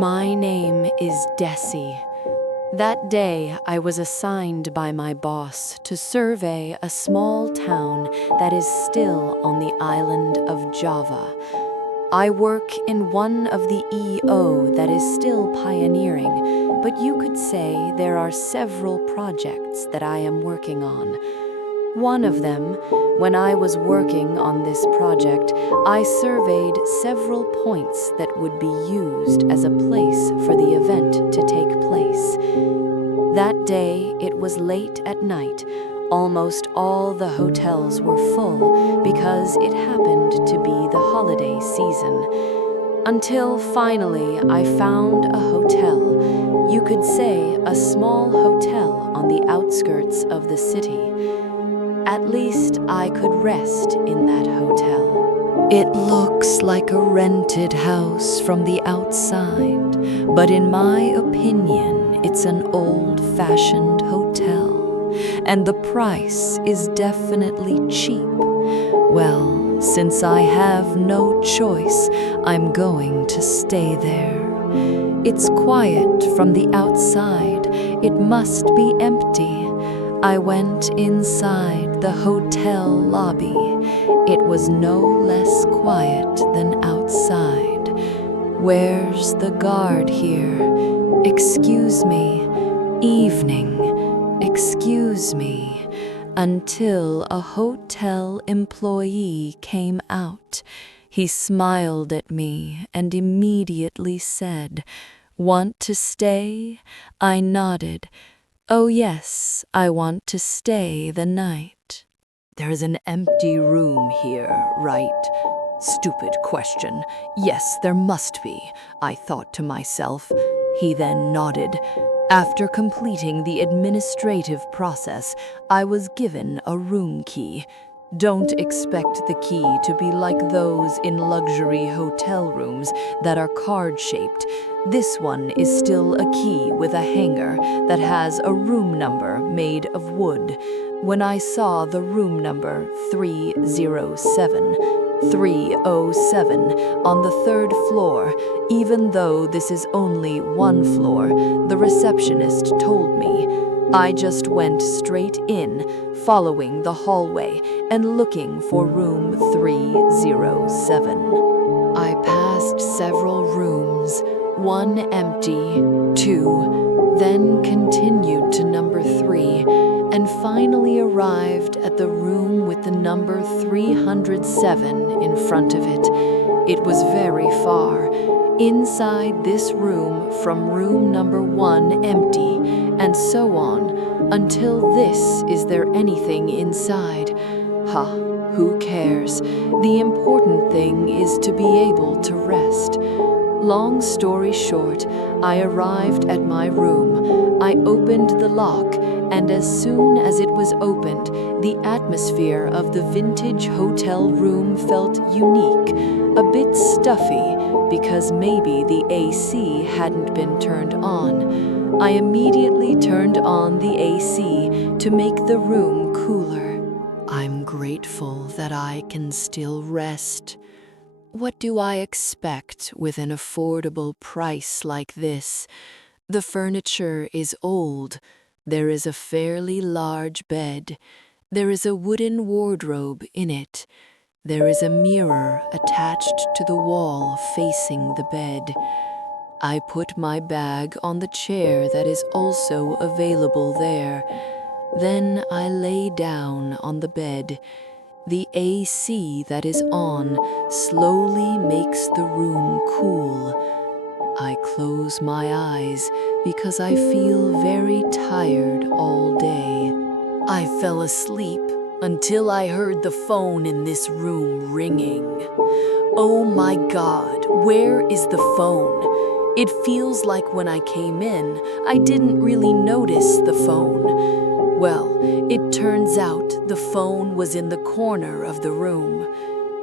My name is Desi. That day, I was assigned by my boss to survey a small town that is still on the island of Java. I work in one of the EO that is still pioneering, but you could say there are several projects that I am working on. One of them, when I was working on this project, I surveyed several points that would be used as a place for the event to take place. That day, it was late at night. Almost all the hotels were full because it happened to be the holiday season. Until finally, I found a hotel. You could say a small hotel on the outskirts of the city. At least I could rest in that hotel. It looks like a rented house from the outside, but in my opinion, it's an old-fashioned hotel, and the price is definitely cheap. Well, since I have no choice, I'm going to stay there. It's quiet from the outside. It must be empty. I went inside the hotel lobby. It was no less quiet than outside. Where's the guard here? Excuse me. Evening. Excuse me. Until a hotel employee came out. He smiled at me and immediately said, "Want to stay?" I nodded. "Oh yes, I want to stay the night." There's an empty room here, right? Stupid question. Yes, there must be, I thought to myself. He then nodded. After completing the administrative process, I was given a room key. Don't expect the key to be like those in luxury hotel rooms that are card-shaped. This one is still a key with a hanger that has a room number made of wood. When I saw the room number 307 on the third floor, even though this is only one floor, the receptionist told me. I just went straight in, following the hallway and looking for room 307. I passed several rooms, one empty, two, then continued to number 3, and finally arrived at the room with the number 307 in front of it. It was very far. Inside this room, from room number 1 empty, and so on, until this. Is there anything inside? Who cares? The important thing is to be able to rest. Long story short, I arrived at my room. I opened the lock, and as soon as it was opened, the atmosphere of the vintage hotel room felt unique, a bit stuffy, because maybe the AC hadn't been turned on. I immediately turned on the AC to make the room cooler. I'm grateful that I can still rest. What do I expect with an affordable price like this? The furniture is old. There is a fairly large bed. There is a wooden wardrobe in it. There is a mirror attached to the wall facing the bed. I put my bag on the chair that is also available there. Then I lay down on the bed. The AC that is on slowly makes the room cool. I close my eyes because I feel very tired all day. I fell asleep until I heard the phone in this room ringing. Oh my God, where is the phone? It feels like when I came in, I didn't really notice the phone. Well, it turns out the phone was in the corner of the room.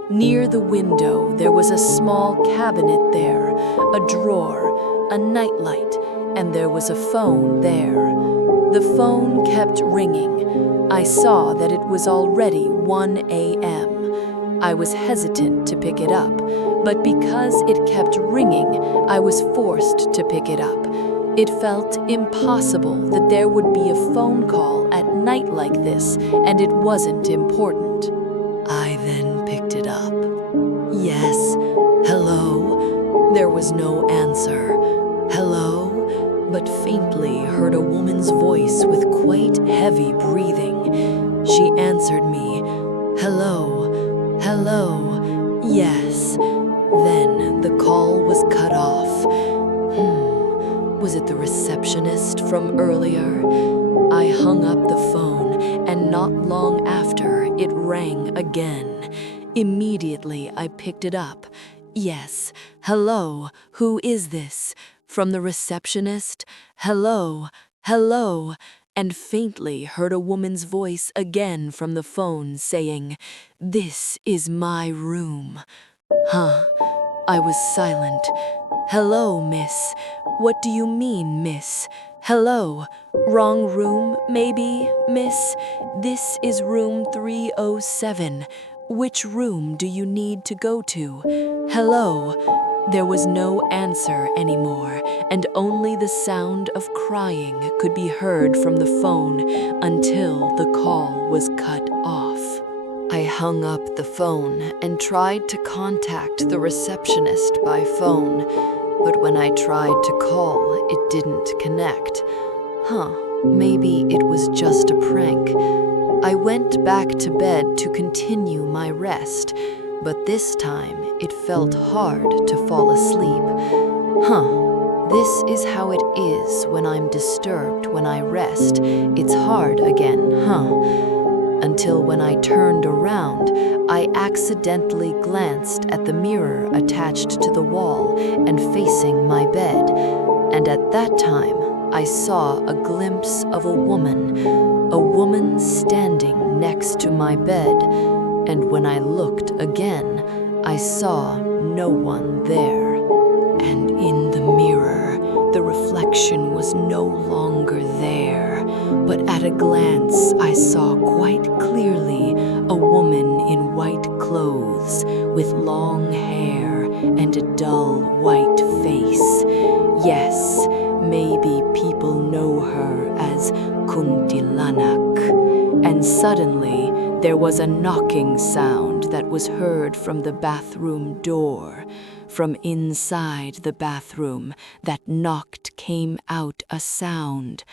Near the window, there was a small cabinet there, a drawer, a nightlight, and there was a phone there. The phone kept ringing. I saw that it was already 1 a.m. I was hesitant to pick it up, but because it kept ringing, I was forced to pick it up. It felt impossible that there would be a phone call at night like this, and it wasn't important. I then picked it up. Yes, hello. There was no answer. Hello, but faintly heard a woman's voice with quite heavy breathing. She answered me, hello, hello, yes. Then the call was cut off. Was it the receptionist from earlier? I hung up the phone, and not long after, it rang again. Immediately, I picked it up. Yes, hello, who is this? From the receptionist? Hello, hello, and faintly heard a woman's voice again from the phone saying, "This is my room." Huh. I was silent. Hello, miss. What do you mean, miss? Hello. Wrong room, maybe, miss? This is room 307. Which room do you need to go to? Hello. There was no answer anymore, and only the sound of crying could be heard from the phone until the call was cut off. I hung up the phone and tried to contact the receptionist by phone, but when I tried to call, it didn't connect. Maybe it was just a prank. I went back to bed to continue my rest, but this time it felt hard to fall asleep. This is how it is when I'm disturbed when I rest. It's hard again, Until when I turned around, I accidentally glanced at the mirror attached to the wall and facing my bed, and at that time I saw a glimpse of a woman standing next to my bed, and when I looked again, I saw no one there. And in the mirror, the reflection was no longer there, but at a glance I saw quite clearly a woman in white clothes with long hair and a dull white face. Yes, maybe people know her as kuntilanak. And suddenly there was a knocking sound that was heard from the bathroom door. From inside the bathroom, that knocked came out a sound.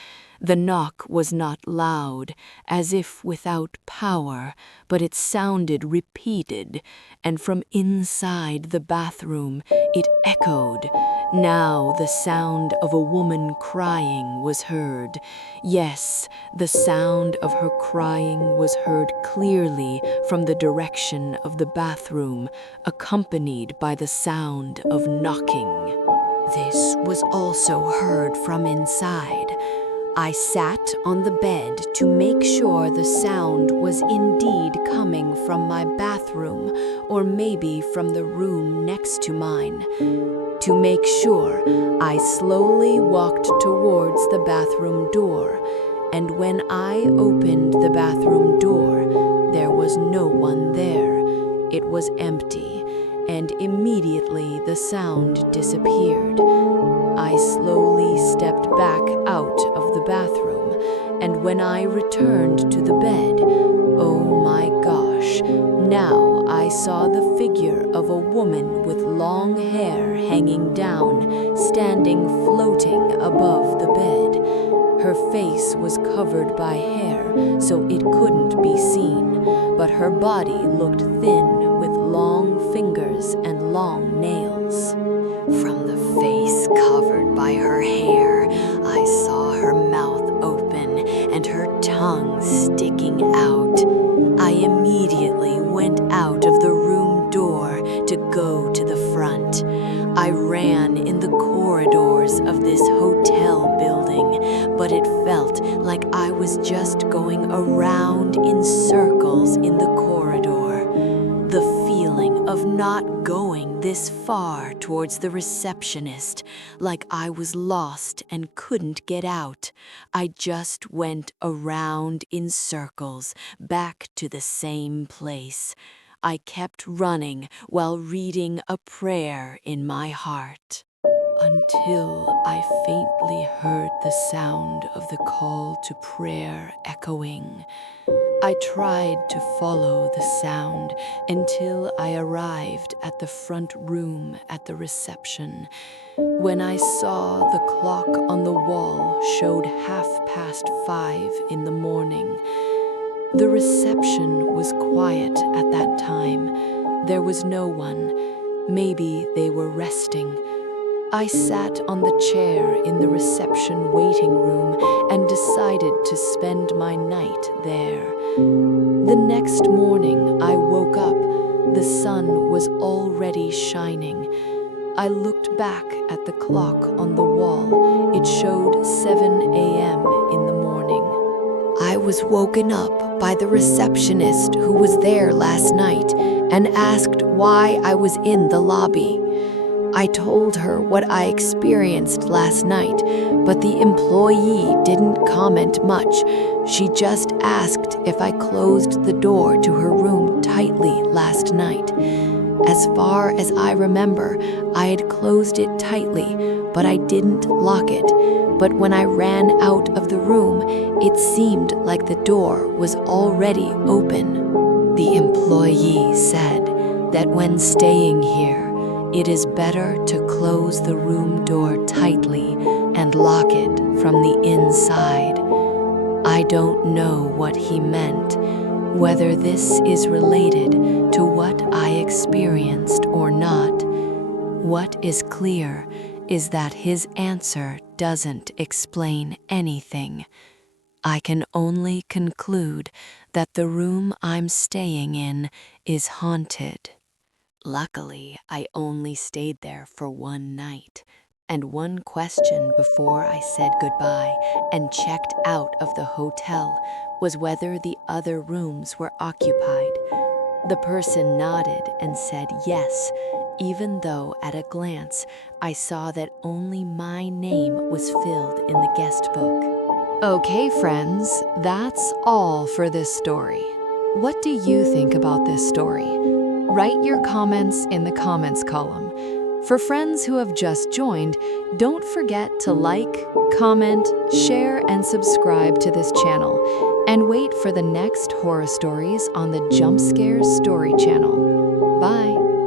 The knock was not loud, as if without power, but it sounded repeated, and from inside the bathroom it echoed. Now the sound of a woman crying was heard. Yes, the sound of her crying was heard clearly from the direction of the bathroom, accompanied by the sound of knocking. This was also heard from inside. I sat on the bed to make sure the sound was indeed coming from my bathroom, or maybe from the room next to mine. To make sure, I slowly walked towards the bathroom door, and when I opened the bathroom door, there was no one there. It was empty, and immediately the sound disappeared. I slowly stepped back out of the bathroom, and when I returned to the bed, oh my gosh, now I saw the figure of a woman with long hair hanging down, standing floating above the bed. Her face was covered by hair, so it couldn't be seen, but her body looked thin with long fingers and long nails. From the face covered by her hair, I saw her mouth open and her tongue sticking out. I immediately went out of the room door to go to the front. I ran in the corridors of this hotel building, but it felt like I was just going around in circles in the corridor. The feeling of not going this far towards the receptionist, like I was lost and couldn't get out. I just went around in circles, back to the same place. I kept running while reading a prayer in my heart. Until I faintly heard the sound of the call to prayer echoing. I tried to follow the sound until I arrived at the front room at the reception, when I saw the clock on the wall showed 5:30 in the morning. The reception was quiet at that time. There was no one. Maybe they were resting. I sat on the chair in the reception waiting room and decided to spend my night there. The next morning, I woke up. The sun was already shining. I looked back at the clock on the wall. It showed 7 a.m. in the morning. I was woken up by the receptionist who was there last night and asked why I was in the lobby. I told her what I experienced last night, but the employee didn't comment much. She just asked if I closed the door to her room tightly last night. As far as I remember, I had closed it tightly, but I didn't lock it. But when I ran out of the room, it seemed like the door was already open. The employee said that when staying here, it is better to close the room door tightly and lock it from the inside. I don't know what he meant, whether this is related to what I experienced or not. What is clear is that his answer doesn't explain anything. I can only conclude that the room I'm staying in is haunted. Luckily, I only stayed there for one night, and one question before I said goodbye and checked out of the hotel was whether the other rooms were occupied. The person nodded and said yes, even though at a glance I saw that only my name was filled in the guest book. Okay, friends, that's all for this story. What do you think about this story? Write your comments in the comments column. For friends who have just joined, don't forget to like, comment, share, and subscribe to this channel. And wait for the next horror stories on the Jump Scare Story channel. Bye.